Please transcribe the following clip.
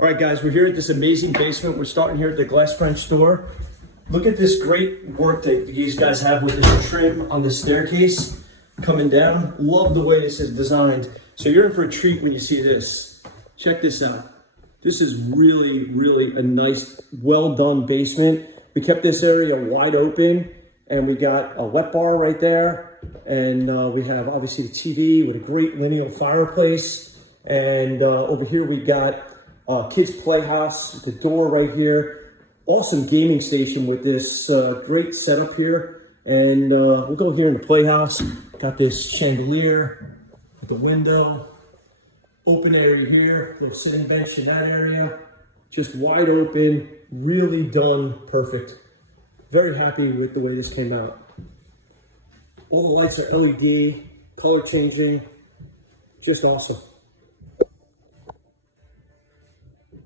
All right, guys, we're here at this amazing basement. We're starting here at the Glass French store. Look at this great work that these guys have with this trim on the staircase coming down. Love the way this is designed. So you're in for a treat when you see this. Check this out. This is really a nice, well done basement. We kept this area wide open, and we got a wet bar right there. And we have obviously the TV with a great lineal fireplace. And over here we got kids playhouse, the door right here. Awesome gaming station with this great setup here. And we'll go here in the playhouse. Got this chandelier with the window. Open area here, little sitting bench in that area. Just wide open, really done perfect. Very happy with the way this came out. All the lights are LED, color changing, just awesome.